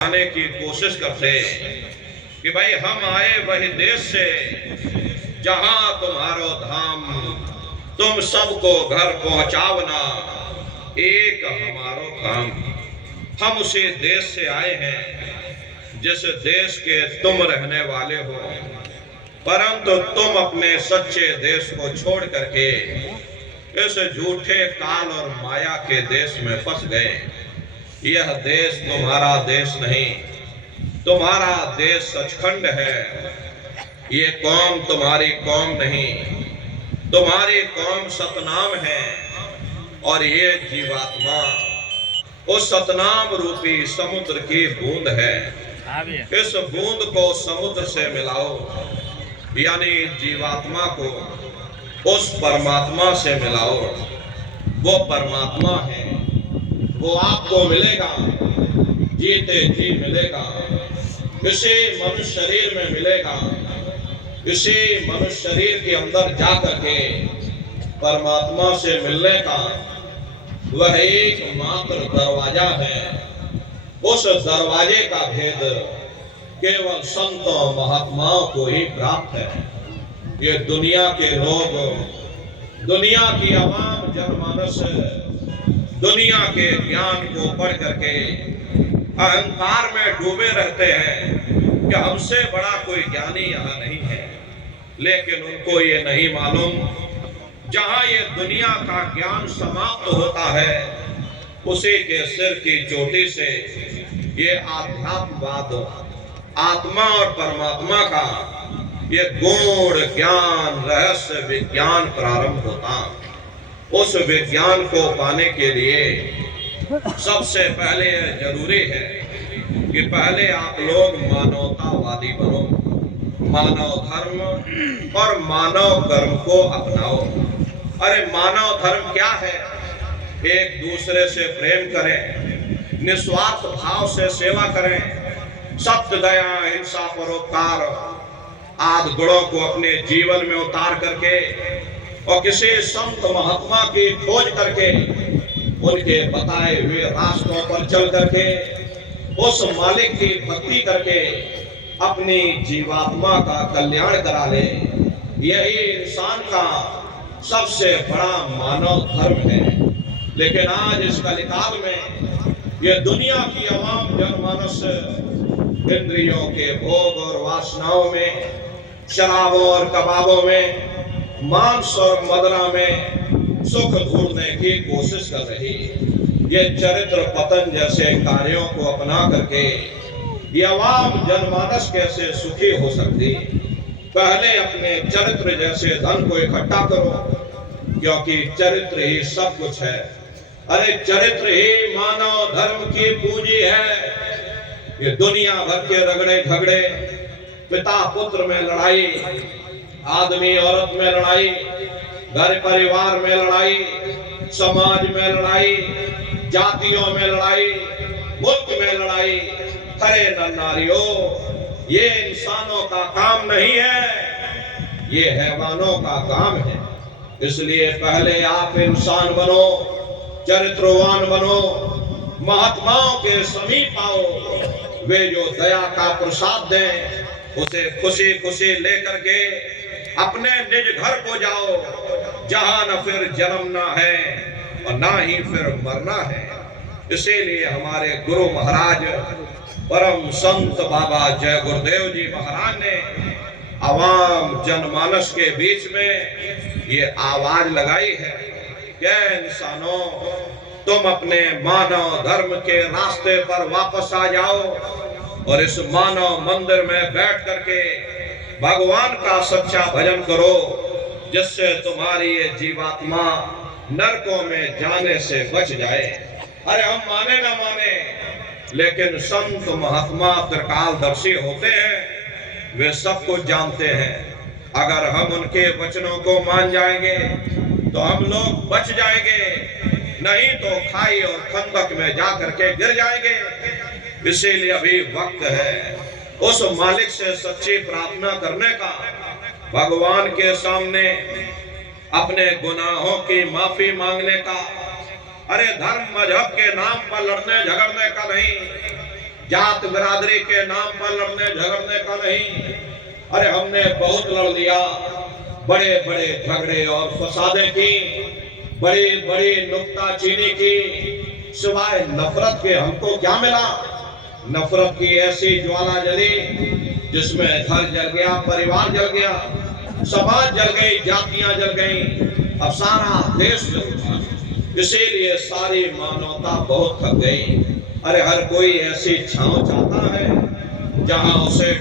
आने की कोशिश करते कि भाई हम आए वही देश से जहां तुम्हारो धाम, तुम सबको घर पहुंचावना एक हमारो काम। हम उसी देश से आए हैं जिस देश के तुम रहने वाले हो, परंतु तुम अपने सच्चे देश को छोड़ करके इस झूठे काल और माया के देश में फंस गए। यह देश तुम्हारा देश नहीं, तुम्हारा देश सचखंड है। ये कौम तुम्हारी कौम नहीं, तुम्हारी कौम सतनाम है। और ये जीवात्मा उस सतनाम रूपी समुद्र की बूंद है। इस बूंद को समुद्र से मिलाओ, यानी जीवात्मा को उस परमात्मा से मिलाओ। वो परमात्मा है, वो आपको मिलेगा, जीते जी मिलेगा, इसी मनुष्य शरीर में मिलेगा। इसी मनुष्य शरीर के अंदर जाकर के परमात्मा से मिलने का वह एकमात्र दरवाजा है। उस दरवाजे का भेद केवल संतों महात्माओं को ही प्राप्त है। ये दुनिया के लोग, दुनिया की आवाम जनमानस दुनिया के ज्ञान को पढ़ करके अहंकार में डूबे रहते हैं कि हमसे बड़ा कोई ज्ञानी यहाँ नहीं है। लेकिन उनको ये नहीं मालूम, जहाँ ये दुनिया का ज्ञान समाप्त होता है, उसी के सिर की चोटी से ये आध्यात्मवाद, आत्मा और परमात्मा का ये गूढ़ ज्ञान, रहस्य विज्ञान प्रारंभ होता। उस विज्ञान को पाने के लिए सबसे पहले जरूरी है कि पहले आप लोग मानवतावादी बनो, मानव धर्म और मानव कर्म को अपनाओ। अरे मानव धर्म क्या है? एक दूसरे से प्रेम करें, निस्वार्थ भाव से सेवा करें, सत्य, दया, हिंसा, परोपकार आदि गुणों को अपने जीवन में उतार करके और किसी संत महात्मा की खोज करके उनके बताए हुए रास्तों पर चल करके उस मालिक की भक्ति करके अपनी जीवात्मा का कल्याण करा ले। यही इंसान का सबसे बड़ा मानव धर्म है। लेकिन आज इस कलिकाल में ये दुनिया की आवाम जनमानस इंद्रियों के भोग और वासनाओं में, शराबों और कबाबों में, मांस और मदरा में सुख ढूंढने की कोशिश कर रही। ये चरित्र पतन जैसे कार्यों को अपना करके ये आवाम जनमानस कैसे सुखी हो सकती? पहले अपने चरित्र जैसे धन को इकट्ठा करो, क्योंकि चरित्र ही सब कुछ है। अरे चरित्र ही मानव धर्म की पूंजी है। ये दुनिया भर के रगड़े झगड़े, पिता पुत्र में लड़ाई, आदमी औरत में लड़ाई, घर परिवार में लड़ाई, समाज में लड़ाई, जातियों में लड़ाई, मुल्क में लड़ाई। अरे नारियों, ये इंसानों का काम नहीं है, ये हैवानों का काम है। इसलिए पहले आप इंसान बनो, चरित्रवान बनो, महात्माओं के समीप आओ। वे जो दया का प्रसाद दें, उसे खुशी खुशी लेकर के अपने निज घर को जाओ, जहां न फिर जन्मना है और ना ही फिर मरना है। इसीलिए हमारे गुरु महाराज परम संत बाबा जय गुरुदेव जी महाराज ने आवाम जनमानस के बीच में ये आवाज लगाई है कि इंसानों, तुम अपने मानव धर्म के रास्ते पर वापस आ जाओ और इस मानव मंदिर में बैठ करके भगवान का सच्चा भजन करो, जिससे तुम्हारी ये जीवात्मा नरकों में जाने से बच जाए। अरे हम माने ना माने, लेकिन संत महात्मा त्रिकालदर्शी होते हैं, वे सब कुछ जानते हैं। अगर हम उनके वचनों को मान जाएंगे तो हम लोग बच जाएंगे, नहीं तो खाई और खंदक में जा करके गिर जाएंगे। इसीलिए अभी वक्त है उस मालिक से सच्ची प्रार्थना करने का, भगवान के सामने अपने गुनाहों की माफी मांगने का। अरे धर्म मजहब के नाम पर लड़ने झगड़ने का नहीं, जात बिरादरी के नाम पर लड़ने झगड़ने का नहीं। अरे हमने बहुत लड़ लिया, बड़े बड़े झगड़े और फसादे की, बड़ी बड़ी नुक्ताचीनी की, सिवाय नफरत के हमको क्या मिला? नफरत की ऐसी ज्वाला जली जिसमें घर जल गया, परिवार जल गया, समाज जल गई, जातियां जल गई, अब सारा देश जल गया। इसीलिए सारी मानवता बहुत थक गई। अरे हर कोई ऐसी छांव चाहता है जहां उसे